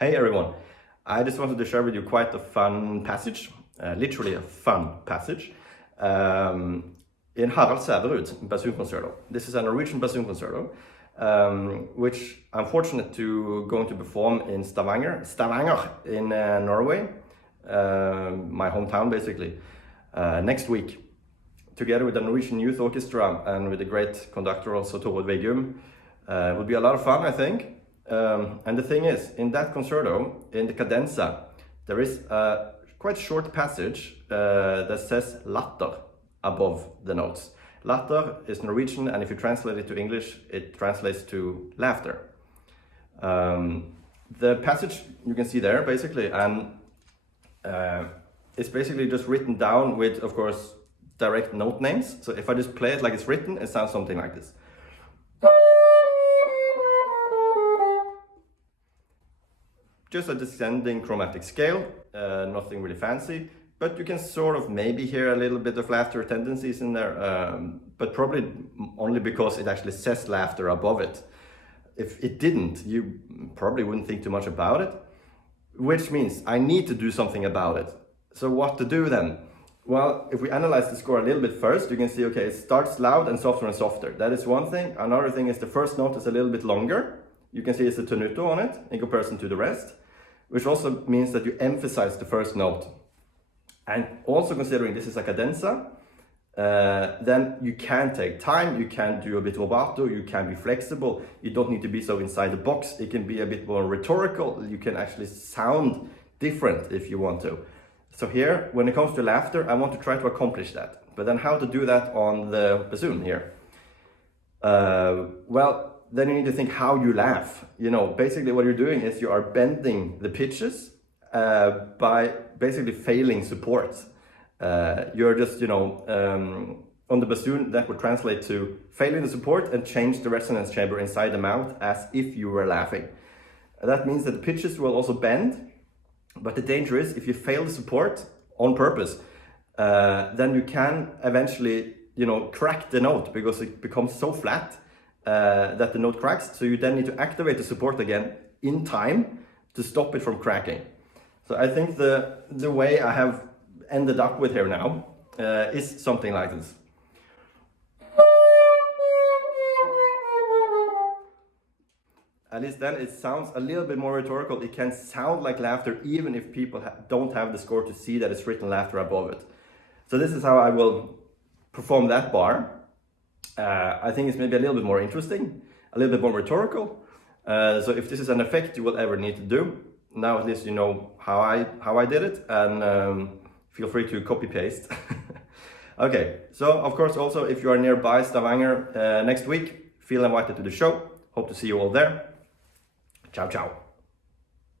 Hey everyone, I just wanted to share with you quite a fun passage, literally a fun passage, in Harald Sæverud Bassoon Concerto. This is a Norwegian bassoon concerto, which I'm fortunate to going to perform in Stavanger in Norway, my hometown basically, next week, together with the Norwegian Youth Orchestra and with the great conductor also Torvald Veggum. It will be a lot of fun, I think. And the thing is, in that concerto, in the cadenza, there is a quite short passage that says latter above the notes. Latter is Norwegian, and if you translate it to English, it translates to laughter. The passage you can see there, basically, and it's basically just written down with, of course, direct note names. So if I just play it like it's written, it sounds something like this. Just a descending chromatic scale, nothing really fancy, but you can sort of maybe hear a little bit of laughter tendencies in there, but probably only because it actually says laughter above it. If it didn't, you probably wouldn't think too much about it, which means I need to do something about it. So what to do then? Well, if we analyze the score a little bit first, you can see, okay, it starts loud and softer. That is one thing. Another thing is the first note is a little bit longer. You can see it's a tenuto on it in comparison to the rest, which also means that you emphasize the first note. And also considering this is a cadenza, then you can take time, you can do a bit rubato, you can be flexible, you don't need to be so inside the box, it can be a bit more rhetorical, you can actually sound different if you want to. So here, when it comes to laughter, I want to try to accomplish that. But then how to do that on the bassoon here? Well, then you need to think how you laugh. You know, basically what you're doing is you are bending the pitches by basically failing supports. You're just, on the bassoon, that would translate to failing the support and change the resonance chamber inside the mouth as if you were laughing. That means that the pitches will also bend, but the danger is if you fail the support on purpose, then you can eventually, crack the note because it becomes so flat that the note cracks, so you then need to activate the support again in time to stop it from cracking. So I think the way I have ended up with here now is something like this. At least then it sounds a little bit more rhetorical. It can sound like laughter even if people don't have the score to see that it's written laughter above it. So this is how I will perform that bar. I think it's maybe a little bit more interesting, a little bit more rhetorical. So if this is an effect you will ever need to do, now at least you know how I did it, and feel free to copy paste. Okay, so of course also if you are nearby Stavanger next week, feel invited to the show. Hope to see you all there. Ciao, ciao.